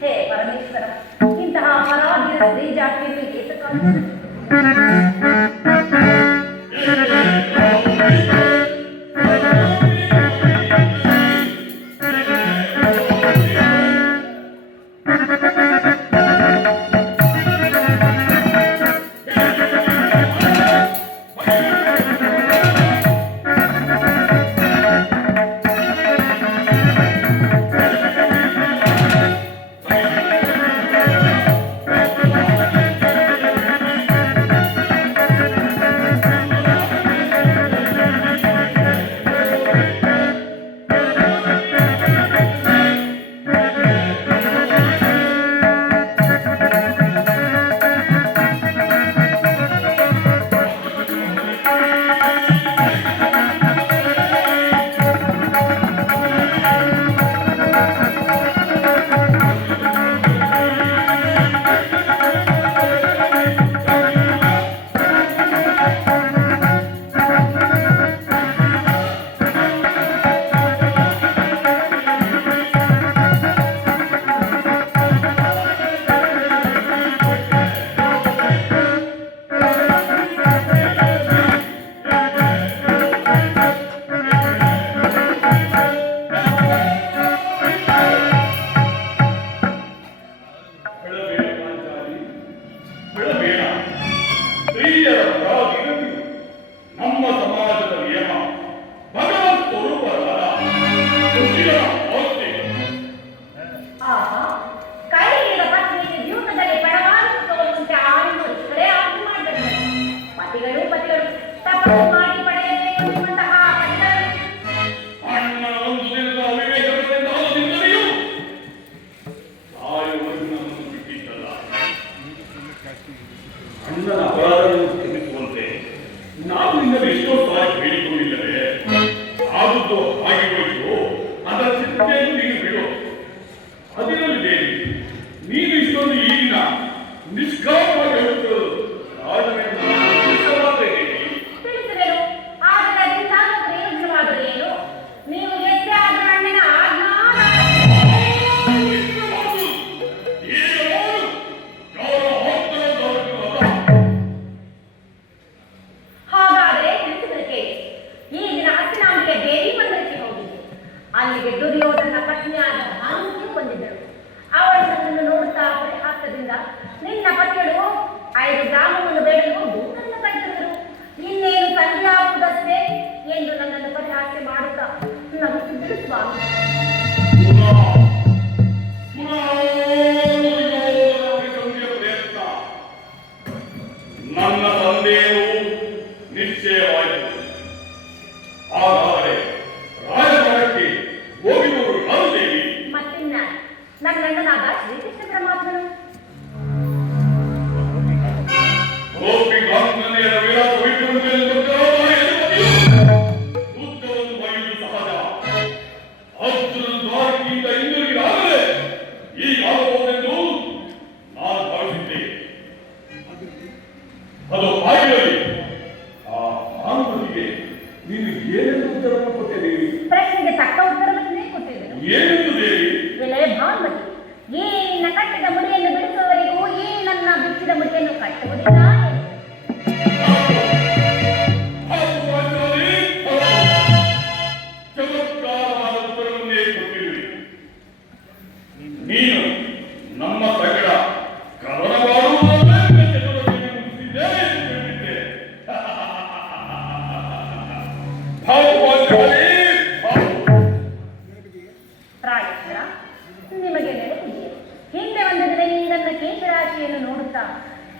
ಹೇ ಪರಮೇಶ್ವರ, ಇಂತಹ ಅಪರಾಧಿಯ ಸ್ತ್ರೀ ಜಾತಿಯನ್ನು ಏತಕ್ಕಾಗಿ ಅಣ್ಣನ ಅಪರಾಧವನ್ನು ಕ್ಷಮಿಸುವಂತೆ ನಾವು ನಿನ್ನಲ್ಲಿ ಎಷ್ಟೋ ಸಾರಿ ಹೇಳಿಕೊಂಡಿಲ್ಲವೇ? ಆದದ್ದು ಹಾಗೆ ಹೋಯಿತು, ಅದರ ಚಿಂತೆಯನ್ನು ನೀನು ಬಿಡು. ಅದಿರಲಿ ದೇವಿ, ನೀನು ಇಷ್ಟೊಂದು ಈಗಿನ ನಿಷ್ಕಾಮವಾಗಿ ಹೇಳುತ್ತಿರುವುದು ಅಲ್ಲಿಗೆ ದುರ್ಯೋಧನ ಪತ್ನಿಯಾದ ಭಾನುಮತಿ ಬಂದಿದ್ದಳು. ಅವಳು ನನ್ನನ್ನು ನೋಡುತ್ತಾ ಪರಿಹಾಸದಿಂದ, ನಿನ್ನ ಪತಿಗಳು 5 ಗ್ರಾಮವನ್ನು ಬೇಡಲು ದೂತನ್ನು ಕಳಿಸಿದರು, ಇನ್ನೇನು ಸಂಜೆಯಾಗುವುದಷ್ಟೇ ಎಂದು ನನ್ನನ್ನು ಪರಿಹಾಸ್ಯ ಮಾಡುತ್ತಾ ನಗುತ್ತಿದ್ದರು ಸ್ವಾಮಿ. ನನ್ನ ತಂದೆಯು ನಿಶ್ಚಯವಾಯಿತು. ಆದರೆ ರಾಜಭಾರಕ್ಕೆ ಹೋಗಿರುವರು ಯಾರು ದೇವಿ? ಮತ್ತಿನ್ನ ನನ್ನ ಗಂಡನಾದ ಶ್ರೀಕೃಷ್ಣ ಪರಮಾತ್ಮನು. ಗೋಪಿಕಾಂಗನೆಯರ ವಿಲಾಸ ವೈಕುಂಠದಲ್ಲಿ ಉತ್ತರವನ್ನು ಬಯಲು ಸಹಜ. ಅರ್ಜುನ ದ್ವಾರಕಿಯಿಂದ ಹಿಂದಿರುಗಿದಾಗಲೇ ಈಗ ಆಗಬಹುದೆಂದು ನಾನು ಭಾವಿಸಿದ್ದೆ. ಅದು ಆಗಿರಲಿ. ಆ ಭಾನುಮತಿಗೆ ನೀನು ಏನೆಂದು ಉತ್ತರವನ್ನು ಕೊಟ್ಟೆ ದೇವಿ? ಪ್ರಶ್ನೆಗೆ ತಕ್ಕ ಉತ್ತರವನ್ನೇ ಕೊಟ್ಟಿದ್ದನು. ಏನೆಂದು ದೇವಿ? ಎಲೆ ಭಾನುಮತಿ, ಈ ನಿನ್ನ ಕಟ್ಟಿದ ಮುಡಿಯನ್ನು ಬಿಡಿಸುವವರೆಗೂ ಈ ನನ್ನ ಬಿಚ್ಚಿದ ಮುಡಿಯನ್ನು ಕಟ್ಟುವುದಿಲ್ಲ. ಚಮತ್ಕಾರವಾದ ಉತ್ತರವನ್ನೇ ಕೊಟ್ಟಿರುವೆ. ನೀನು ನಮ್ಮ ತಗಡ ಕವನವಾಡುವುದನ್ನೇ ಚತುರತೆಯನ್ನು ಮುಗಿಸಿದ್ದೇನೆ ಎಂದು ಹೇಳಿದ್ದೆ. ಪ್ರಾಯಶ್ಚಿರ ನಿಮಗೆ ನೆನಪಿದೆಯೇ? ಹಿಂದೆ ಒಂದು ದಿನ ಈ ನನ್ನ ಕೇಶರಾಶಿಯನ್ನು ನೋಡುತ್ತಾ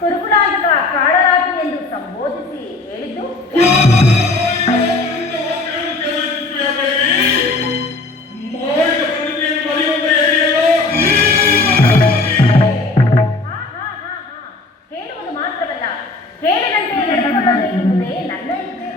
ಕುರುಕುಲಾಂತಕ ಕಾಳರಾತ್ರಿ ಎಂದು ಸಂಬೋಧಿಸಿ ಹೇಳಿದ್ದು. ಹೇಳುವುದು ಮಾತ್ರವಲ್ಲ, ಹೇಳಿದಂತೆ ನಡೆದುಕೊಳ್ಳಬೇಕೆಂಬುದೇ ನನ್ನ ಇಚ್ಛೆ.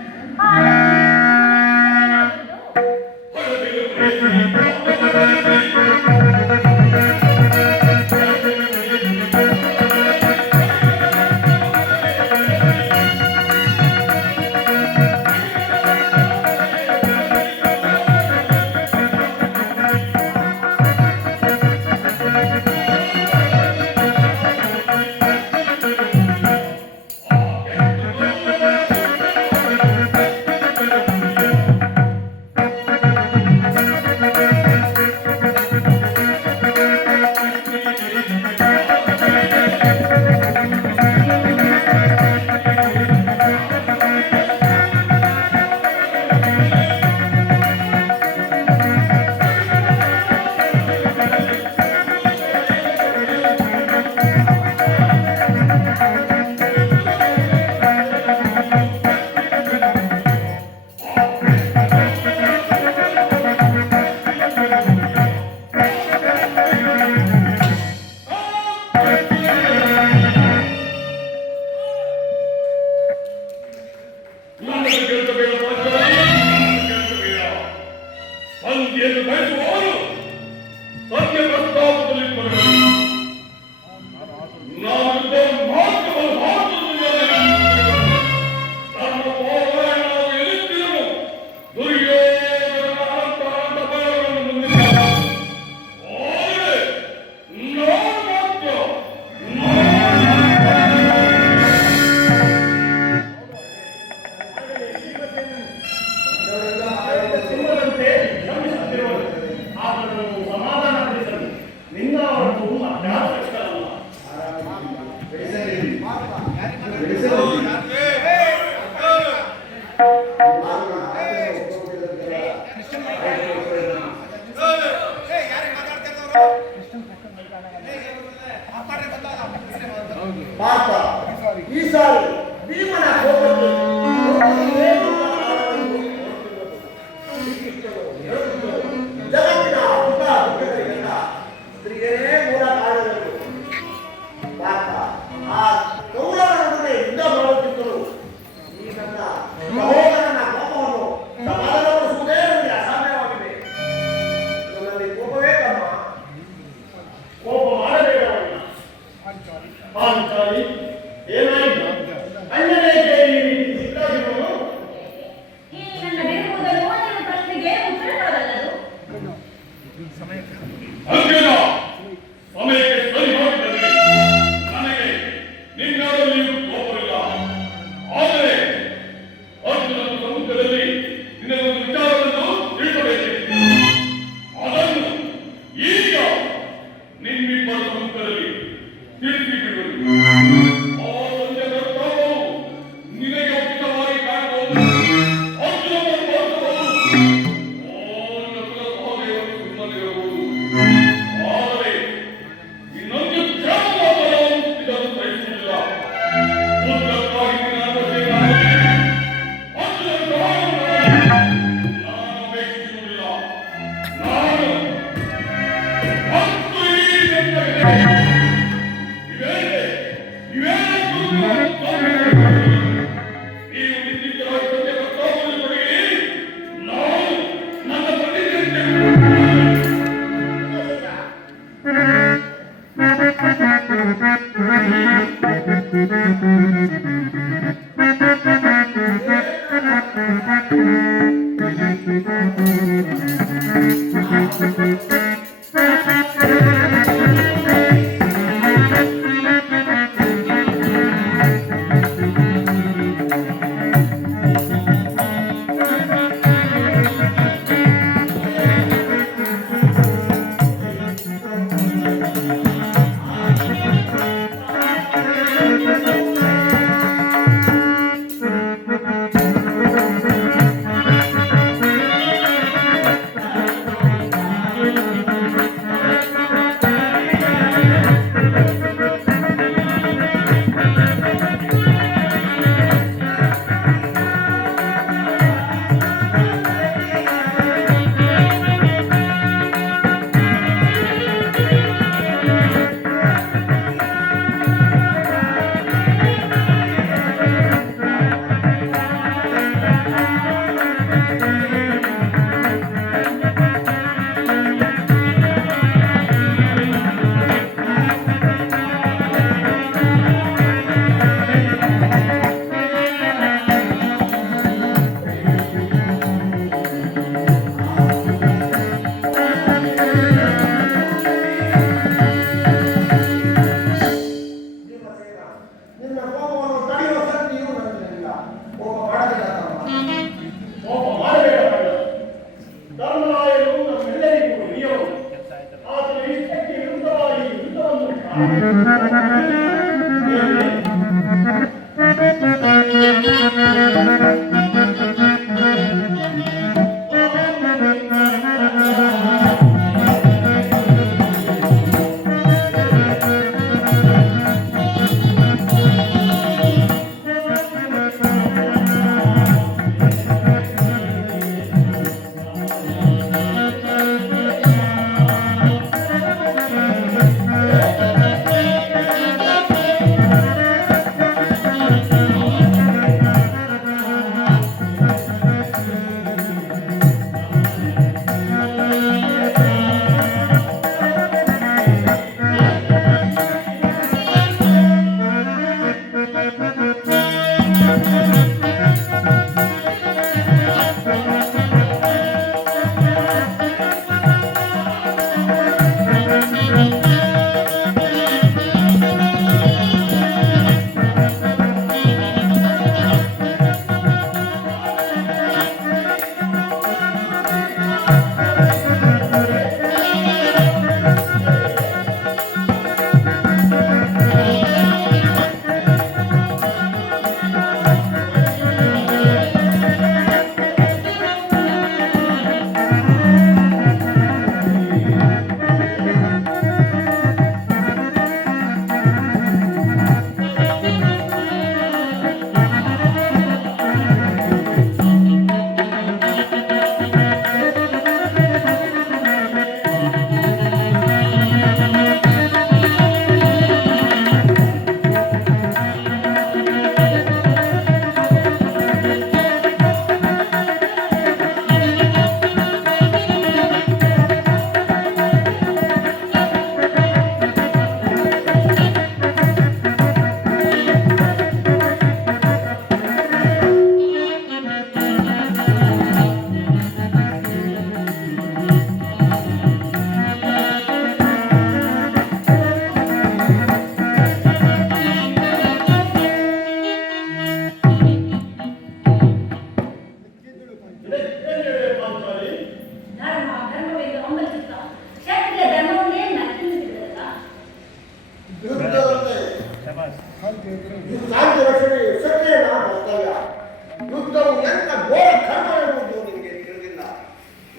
ಪಾರ್ಥ, ಈ ಸಾರಿ ಭೀಮನ ಕೋಪಕ್ಕೆ ಏನು ಕಾರಣವನ್ನು ನೋಡುತ್ತಿರುವುದು? ಶ್ರೀಕೃಷ್ಣನು ಹೇಳುತ್ತಿದ್ದರು, ಜಗತ್ತಿನ ಸುಖ ದುಃಖಗಳಿಗೆಲ್ಲ ಸ್ತ್ರೀಯರೇ ಮೂಲ ಕಾರಣಗಳು. ಪಾರ್ಥ, ಆ ಕೌರವರೊಡನೆ ಯುದ್ಧ ಮಾಡುತ್ತಿದ್ದರು. ಈ ನನ್ನ ಸಹೋದರನ ಕೋಪವನ್ನು ಸಮಾಧಾನಪಡಿಸುವುದೇ ನನಗೆ ಅಸಾಧ್ಯವಾಗಿದೆ. ನನ್ನಲ್ಲಿ ಕೋಪವೇ ತಮ್ಮ. ಕೋಪ ಮಾಡಬೇಡವಲ್ಲ. ಪಾಂಚಾಲಿ, ಏನಾಯಿತು? ಅಣ್ಣನೇಕೆ ಈ ರೀತಿ ಸಿಕ್ಕಾಗಿರುವನು? ಈ ನನ್ನ ಬಿರುಕುಗಳು ನಿಮ್ಮ ಪ್ರಶ್ನೆಗೆ ಉತ್ತರ ಕೊಡಬಲ್ಲದು. ಅರ್ಜುನ, ಸಮಯಕ್ಕೆ ಸರಿ ಮಾಡಿದಲ್ಲಿ ನನಗೆ ನಿನ್ನಲ್ಲಿಯೂ ಕೋಪವಿಲ್ಲ. ಆದರೆ ಅರ್ಜುನನ ಸಮ್ಮುಖದಲ್ಲಿ ನಿನ್ನದೊಂದು ವಿಚಾರವನ್ನು ತಿಳಿಸಬೇಕಿತ್ತು. ಅದನ್ನು ಈಗ ನಿಮ್ಮಿಬ್ಬರ ಸಮ್ಮುಖದಲ್ಲಿ ತಿಳಿಸಿಬಿಡುವುದು. ಆ ಸಂಜೆ ಕರ್ತವ್ಯವು ನಿನಗೆ ಉಚಿತವಾಗಿ ಕಾಣಬಹುದು. ಅರ್ಜುನನ ಮಹತ್ವವನ್ನು ಸುಮ್ಮನಿರಬಹುದು. ಆದರೆ ಇನ್ನೊಂದು ಕ್ಷಣ ಮಾತ್ರ ಇದನ್ನು ಸಹಿಸುವುದಿಲ್ಲ. ಉದ್ದಕ್ಕಾಗಿ ನಿನ್ನ ಅವಶ್ಯಕತೆ ಅರ್ಜುನನ ಸಹಾಯವನ್ನು ನಾನು ಅಪೇಕ್ಷಿಸುವುದಿಲ್ಲ. ನಾನು ಮತ್ತು ಈ ನನ್ನ ನೀವು ನಿಶ್ಚಿತವಾಗಿ ಸಂಜೆ ಕರ್ತವ್ಯವನ್ನು ಕೊಡಿ. ನಾನು ನನ್ನ ಪ್ರತಿಜ್ಞೆ ನಿನ್ನ ಕೋಪವನ್ನು ತಡೆಯುವ ಶಕ್ತಿಯೂ ನನ್ನಲ್ಲಿಲ್ಲ. ಕೋಪ ಮಾಡಬೇಡ ತಮ್ಮ. ಕೋಪ ಮಾಡಬೇಡ. ಧರ್ಮರಾಯರು ನಮ್ಮೆಲ್ಲರಿಗೂ ಹಿರಿಯವರು. ಆತನ ಇಷ್ಟಕ್ಕೆ ವಿರುದ್ಧವಾಗಿ ಯುದ್ಧವನ್ನು ಇದು ರಾಜ್ಯ ರಕ್ಷಣೆ ಸತ್ಯನ ಕರ್ತವ್ಯ. ಯುದ್ಧವು ಎಂತ ಘೋರ ಕರ್ಮ ಎಂಬುದು ನಿಮಗೆ ತಿಳಿದಿಲ್ಲ.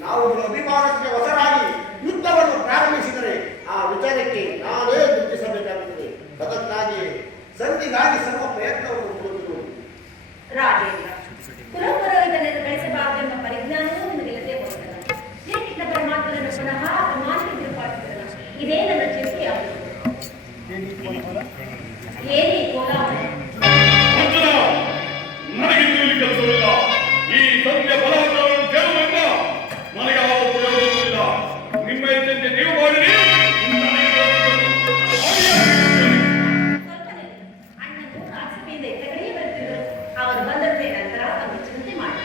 ನಾವು ಅಭಿಮಾನಕ್ಕೆ ಹೊಸರಾಗಿ ಯುದ್ಧವನ್ನು ಪ್ರಾರಂಭಿಸಿದರೆ ಆ ವಿಚಾರಕ್ಕೆ ನಾನೇ ದುಃಖಿಸಬೇಕಾಗುತ್ತದೆ. ಅದಕ್ಕಾಗಿ ಸಂಧಿಗಾಗಿ ಸರ್ವ ಪ್ರಯತ್ನವನ್ನು ಕೊಡುವುದು. ರಾಜೇಂದ್ರ, ಕುಲಪುರೋಹಿತನನ್ನು ಕಳಿಸಬಾರದೆಂಬ ಪರಿಜ್ಞಾನವೂ ನಿಮಗಿಲ್ಲದೆ ಹೋಗುತ್ತದೆ. ಶ್ರೀಕೃಷ್ಣ ಪರಮಾತ್ಮನನ್ನು ಪುನಃ ಅಪಮಾನಕ್ಕೆ ಗುರಿಪಡಿಸಿದನು. ಇದೇ ನನ್ನ ಚಿಂತೆಯಾಗುವುದು. ಏನೇ ಕೋಲಾಹಲ? ಅರ್ಜುನ, ನನಗೆ ತಿಳಿಯಲಿ ಕೆಲಸವಿಲ್ಲ. ಈ ಸಂಖ್ಯೆ ಬಲವಂತವನ್ನು ಕೇಳುವುದರಿಂದ ನನಗೆ ಯಾವ ಪ್ರಯೋಜನವಿಲ್ಲ. ನಿಮ್ಮ ಇಚ್ಛೆಯಂತೆ ನೀವು ಮಾಡಿರಿ. ಅಣ್ಣನು ರಾಜಸಭೆಯಿಂದ ಇತ್ತ ಕಡೆಯೇ ಬರುತ್ತಿದ್ದರು. ಅವರು ಬಂದದ್ದೇ ನಂತರ ಒಂದು ಚಿಂತೆ ಮಾಡಿ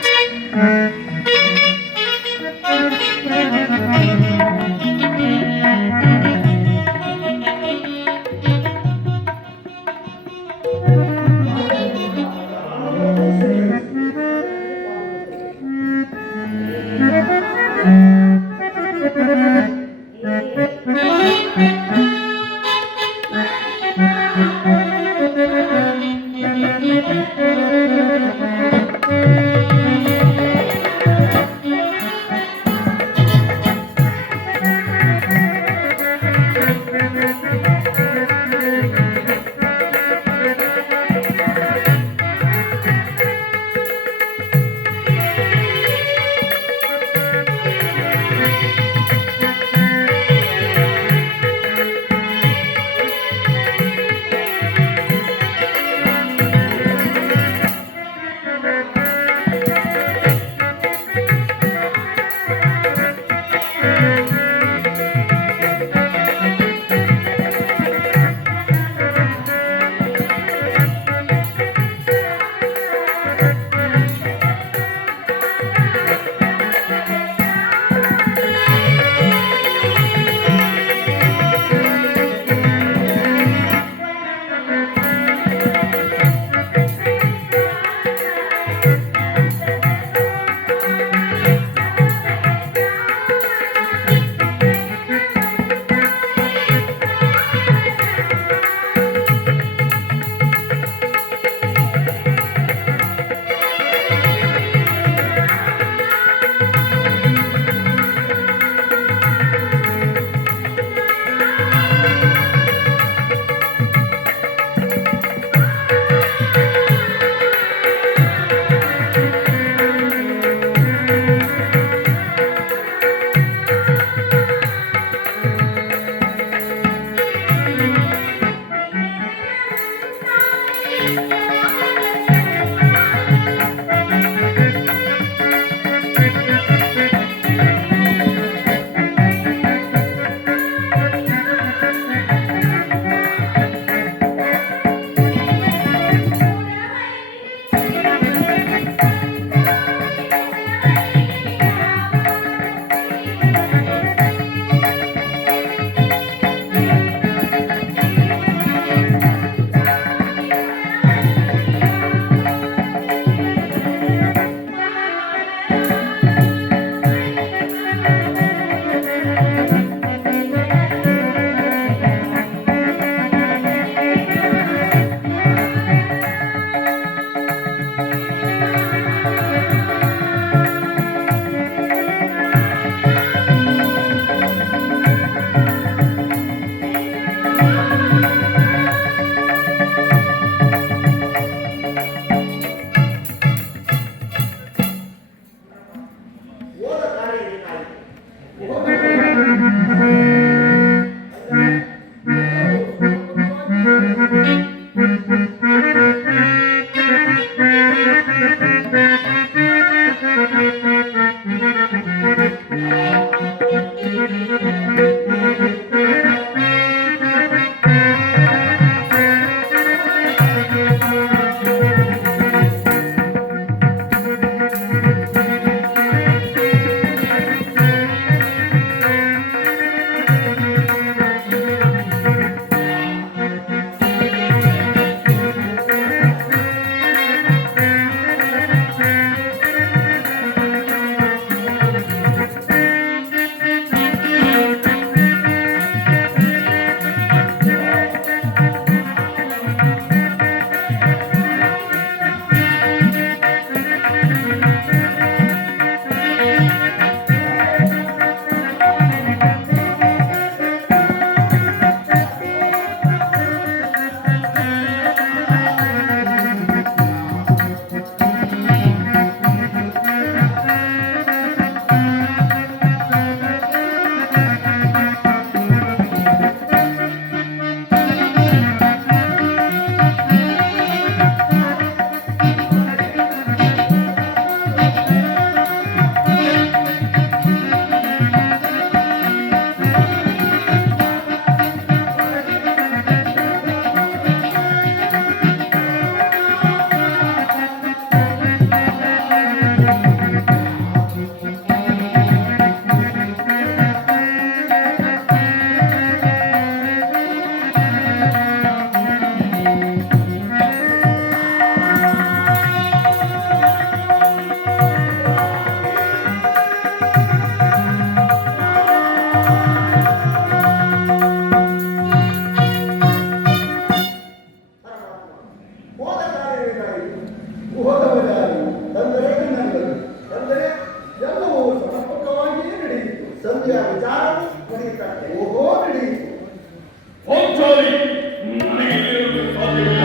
ಸಾಧ್ಯವಿಲ್ಲ.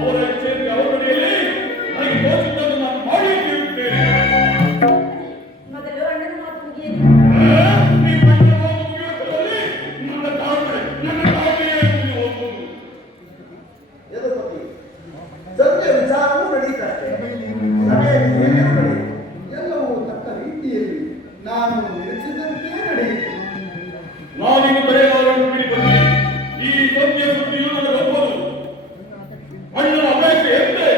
ಅವರ ಇಚ್ಛೆಯಂತೆ ಅವರ ಮನೆಯಲ್ಲಿ ನನಗೆ ತೋಚಿದ್ದನ್ನು ನಾನು ಮಾಡಿಯೇ ತೀರುತ್ತೇನೆ. ಮೊದಲು ಅಣ್ಣನ ಮಾತು ಮುಗಿಯಲಿ. ನನ್ನ ತಾಳ್ಮೆಯೇ ಮುಗಿ ಹೋಗುವುದು. ಯದುಪತಿ, ಸತ್ಯ ವಿಚಾರವೂ ನಡೆಯುತ್ತಷ್ಟೇ. ಸಭೆಯಲ್ಲಿ ಏನೇನು ನಡೆಯಿತು ಎಲ್ಲವೂ ತಕ್ಕ ರೀತಿಯಲ್ಲಿ ನಾನು ನಿರೀಕ್ಷಿಸಿದಂತೆಯೇ ನಡೆಯಿತು. ನಾನಿನ್ನು ಕರೆಯಲಾರನ್ನು ಬಿಡಿ ಬಂದಿ. ಈ ಸತ್ಯ ಸುದ್ದಿಯು ನನಗೊಪ್ಪದು. ಅಣ್ಣನ ಅಪೇಕ್ಷೆ ಎಂತೆ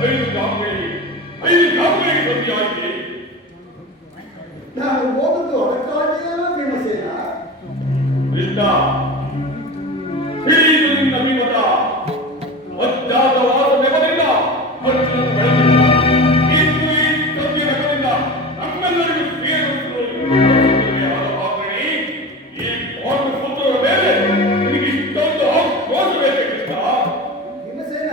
5 ಗ್ರಾಮಗಳಿಗೆ ಸತ್ಯ ಆಗಿದೆ. ನಾನು ಓದುದು ಅದಕ್ಕಾಗಿಯೇ ಭೀಮಸೇನ. ಕೃಷ್ಣ, ಹಿಡಿದು ನಿನ್ನ ವಿಮತ ಅಜ್ಞಾತವಾದ ನೆಪದಿಂದ ಅರ್ಜುನ ಬೆಳೆದು ಇಂದು ಈ ಸತ್ಯ ನೆಪದಿಂದ ನಮ್ಮೆಲ್ಲರಿಗೂ ಈ ಪಾಂಡು ಪುತ್ರರ ಮೇಲೆ ನಿನಗೆ ಇಷ್ಟೊಂದು ಆಕ್ರೋಶವೇಕೆ ಕೃಷ್ಣ? ಭೀಮಸೇನ,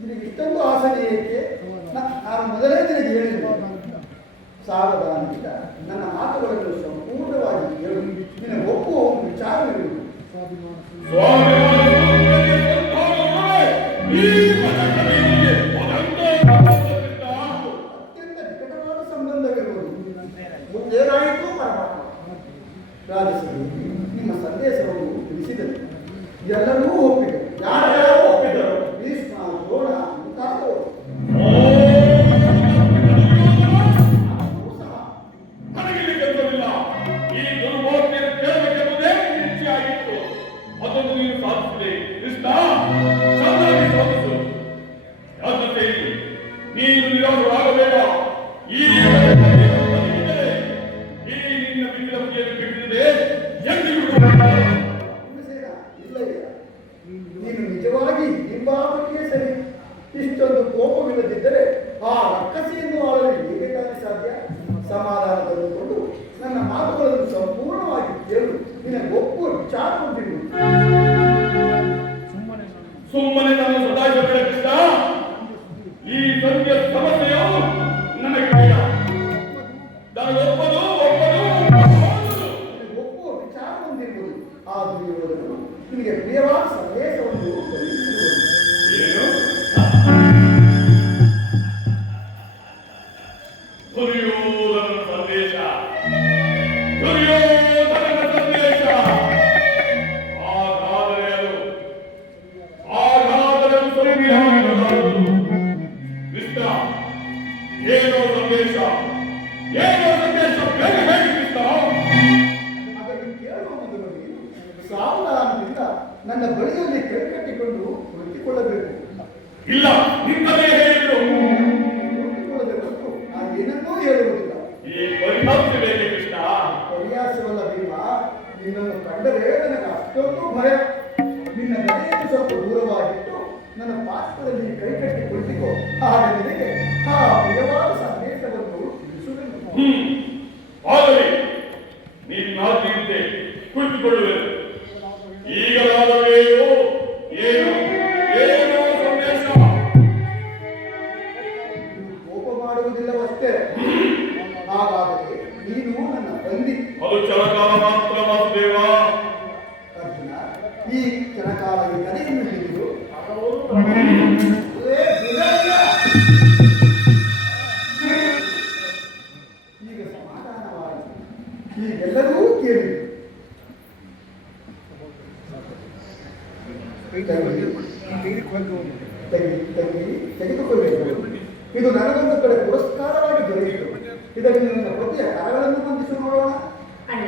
ನಿನಗೆ ಇಷ್ಟೊಂದು ಆಸಕ್ತಿ ಏಕೆ? ನಾನು ಮೊದಲೇ ನಿನಗೆ ಹೇಳಿದೆ, ಸಾವಧಾನದಿಂದ ನನ್ನ ಮಾತುಗಳನ್ನು ಸಂಪೂರ್ಣವಾಗಿ ಕೇಳು. ನಿನ್ನ ಒಪ್ಪುವ ಒಂದು ವಿಚಾರವಿರುವುದು. ಅತ್ಯಂತ ನಿಕಟವಾದ ಸಂಬಂಧವಿರುವುದು. ಮುಂದೇನಾಯಿತು ಪರಮಾತ್ಮ ರಾಜಸಭೆ ನಿಮ್ಮ ಸಂದೇಶವನ್ನು ತಿಳಿಸಿದರು. ಎಲ್ಲರೂ ಒಪ್ಪಿದರು. ಯಾರ್ಯಾರು ಒಪ್ಪಿದರು? ಭೀಷ್ಮ, ದ್ರೋಣ ಮುಂತಾದವರು. ನನಗಿಲ್ಲಿ ಕೆಲಸವಿಲ್ಲ. ಈ ದುರ್ಬೋಧನೆಯನ್ನು ಕೇಳಬೇಕೆಂಬುದೇ ನಿರೀಕ್ಷೆ ಆಗಿತ್ತು. ಅದನ್ನು ನೀನು ಸಾಧಿಸಿದೆ ಕೃಷ್ಣ. ಚೆನ್ನಾಗಿ ಸಾಧಿಸು. ಅದು ಸೇರಿ ನೀನು ನಿರಾಶರಾಗಬೇಡ. ಈ ನಿನ್ನ ಬಿಸಿಲನ್ನು ಬಿಟ್ಟಿದೆ ಎಂದಿಗೂ ಭೀಮಸೇನ, ಇಲ್ಲಯ್ಯ, ನೀನು ನಿಜವಾಗಿ ನಿಂಬಾಬಳಿಯೇ ಸರಿ. ಇಷ್ಟೊಂದು ಕೋಪವಿಲ್ಲದಿದ್ದರೆ ಆ ರಕ್ಕಸಿಯನ್ನು ಆಳಲು ಹೇಗೆ ತಾನೇ ಸಾಧ್ಯ? ಸಮಾಧಾನ ತಂದುಕೊಂಡು ನನ್ನ ಮಾತುಗಳನ್ನು ಸಂಪೂರ್ಣವಾಗಿ ಕೇಳು. ನಿನ್ನ ಒಪ್ಪುವ ವಿಚಾರವನ್ನು ಸುಮ್ಮನೆ ನನ್ನ ಸದಾಶಿವರ ಕೃಷ್ಣ. ಈ ಸತ್ಯ ಸಮಸ್ಯೆಯು ನನಗೆ ಬೇಡ. ನಾನು ಒಪ್ಪದು ಒಪ್ಪುವ ವಿಚಾರ ಹೊಂದಿರುವುದು. ಆ ದುರ್ಯೋಧನನು ನಿನಗೆ ಪ್ರಿಯವಾದ ಸಂದೇಶವನ್ನು ಕಳುಹಿಸಿರುವುದು. ಏನು? ದುರ್ಯೋಧನನ ಸಂದೇಶ. ಹಾಗಾದರೆ ಅದು ಸರಿಯಾಗಿರಲಾರದು. ಕೃಷ್ಣ, ಏನೋ ಸಂದೇಶ ಬೇಗ ಹೇಳಿ ಕೃಷ್ಣ. ಅದನ್ನು ಕೇಳುವ ಮೊದಲು ನೀನು ಸಾವಧಾನದಿಂದ ನನ್ನ ಬಳಿಯಲ್ಲಿ ಕೈಕಟ್ಟಿಕೊಂಡು ಕುಳಿತುಕೊಳ್ಳಬೇಕು. ಇಲ್ಲ, ನಿಮ್ಮದೇ ಹೇಳಿದ್ರು. ಕುಳಿತುಕೊಳ್ಳಬೇಕು. ನಾನು ಏನನ್ನೂ ಹೇಳುವುದಿಲ್ಲ. ಈ ಪರಿಹಾಸ್ಯ ಬೇಕೆ ಕೃಷ್ಣ. ಪರ್ಯಾಸವಲ್ಲ ಭೀಮ, ನಿನ್ನನ್ನು ಕಂಡರೆ ನನಗೆ ಅಷ್ಟೊಂದು ಭಯ. ನಿನ್ನ ಗದೆಯನ್ನು ಸ್ವಲ್ಪ ದೂರವಾಗಿಟ್ಟು ನನ್ನ ಪಾತ್ರದಲ್ಲಿ ಕೈಕಟ್ಟಿ ಕುಳಿತುಕೋ. ಆಗ ನಿನಗೆ ಆ ಪ್ರಿಯವಾದ ಸಂದೇಶವನ್ನು ತಿಳಿಸುವೆನು. ಆಗಲಿ, ನೀನು ನಾಲ್ಕಿಂತೆ ಕುಳಿತುಕೊಳ್ಳುವೆ. ಈಗಲಾದವೇನು ಏನೋ ಸಂದೇಶ. ಕೋಪ ಮಾಡುವುದಿಲ್ಲವಷ್ಟೇ. ಹಾಗಾದರೆ ನೀನು ನನ್ನ ಬಂದಿ. ಅದು ಚಲಕಾಲ ಮಾತ್ರ ವಾಸುದೇವ. ಅರ್ಜುನ, ಈ ಕ್ಷಣಕಾಲ ಈ ಕಥೆಯನ್ನು ಹಿಡಿದು ಈಗ ಸಮಾಧಾನವಾಯಿತು. ಈಗೆಲ್ಲರೂ ಕೇಳಿ ತೆಗೆದುಕೊಳ್ಳಬೇಕು. ಇದು ನನಗೊಂದು ಕಡೆ ಪುರಸ್ಕಾರವಾಗಿ ದೊರೆಯಿತು. ಇದನ್ನು ನನ್ನ ಪತಿಯ ಕರಗಳನ್ನು ಬಂಧಿಸಿ ನೋಡೋಣ. ಅಣ್ಣ,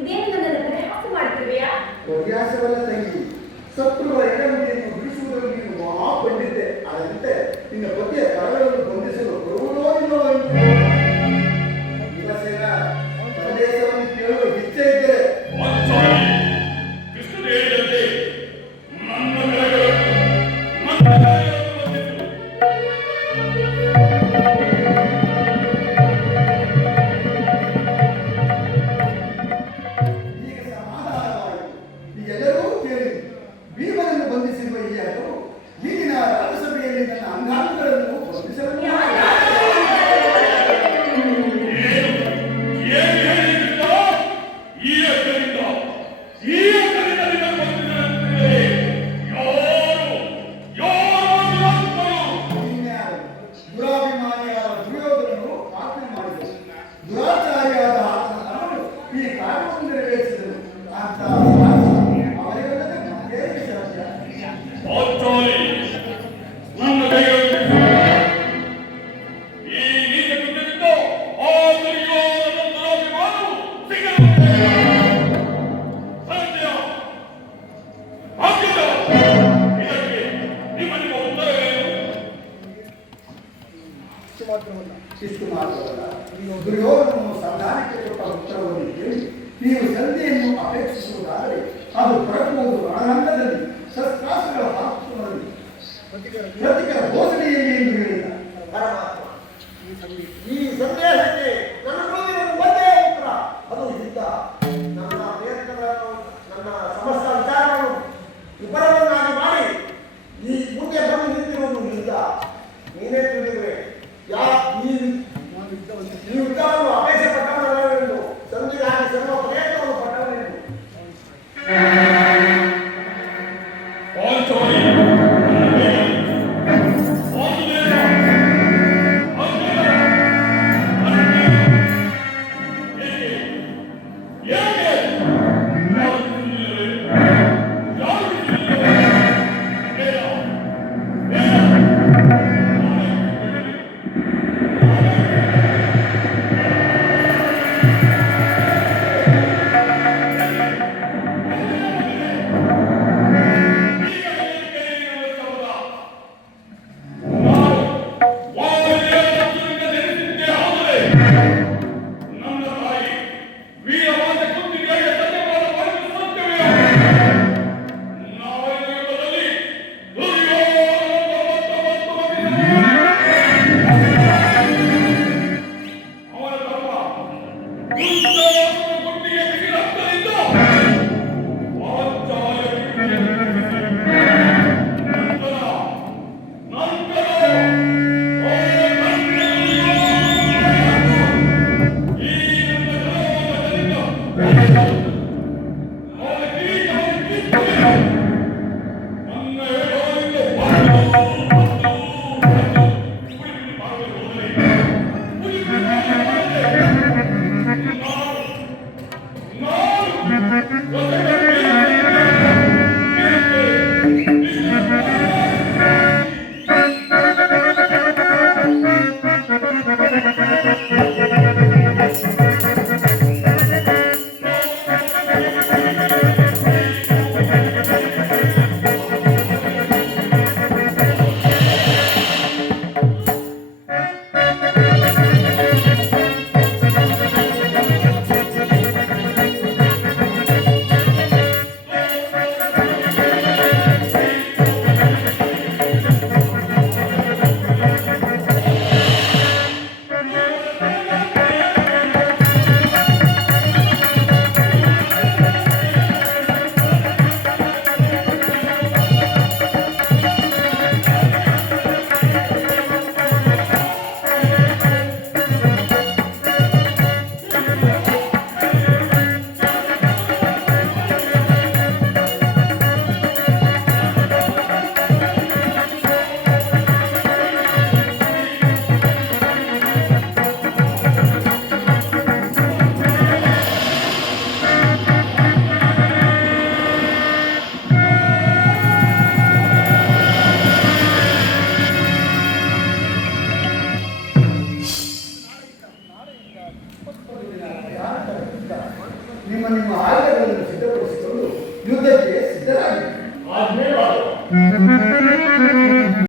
ಇದೇನು ನನ್ನನ್ನು ಪರಿಹಾಸ ಮಾಡುತ್ತಿರುವೆಯಾ? ವ್ಯಾಸವಲ್ಲ ತಂಗಿ, ಶತ್ರುಗಳ ಎಡಮುಡಿಯನ್ನು ಬಿಡಿಸುವುದರಲ್ಲಿ ನೀನು ಮಹಾಪಂಡಿತೆ. ಅದರಂತೆ ನಿನ್ನ ಪತಿಯ ಕರಗಳನ್ನು ಬಂಧಿಸಲು ಬರುವುದೋ ಇಲ್ಲೋ ಎಂದು ಭೀಮಸೇನ, ಸಂದೇಶವನ್ನು ಕೇಳುವ ಇಚ್ಛೆ ಇದ್ದರೆ ಕೃಷ್ಣ ಹೇಳಿದಂತೆ ನನ್ನ ಬಂಧಿಸು. ಈಗ ಸಮಾಧಾನವಾಯಿತು. ಈಗೆಲ್ಲರೂ ಕೇಳಿ ಭೀಮನನ್ನು ಬಂಧಿಸಿರುವ ಈ ಅದು ಈಗಿನ ರಾಜ್ಯಸಭೆಯಲ್ಲಿ ನನ್ನ ಅಂಗಾಂಗಗಳನ್ನು ಬಂಧಿಸಲು ಈ ಅಕ್ಕರಿಂದ ಪಾಂಚಾಲಿ ನನ್ನ ಕೈಯಲ್ಲಿ ಈ ನೀಚ ಕೃತ್ಯದಿಂದ ಆ ದುರ್ಯೋಧನರಾಜನು ಸಿಗಲು ಸತ್ಯ ಹಾಕಿದ ಇದಕ್ಕೆ ನಿಮ್ಮ ಉತ್ತರವೇನು? ಇಷ್ಟು ಮಾತ್ರವಲ್ಲ, ನೀವು ದುರ್ಯೋಧನನ್ನು ಸಂಧಾನಕ್ಕೆ ಕೊಟ್ಟ ಉತ್ತರವನ್ನು ಕೇಳಿ ನೀವು ಸಂಧಿಯನ್ನು ಅಪೇಕ್ಷಿಸುವುದಾದರೆ ಅದು ಹೊರಟುವುದು ರಣರಂಗದಲ್ಲಿ ಶಸ್ತ್ರಾಸ್ತ್ರಗಳ ಹಾಕುವುದರಲ್ಲಿ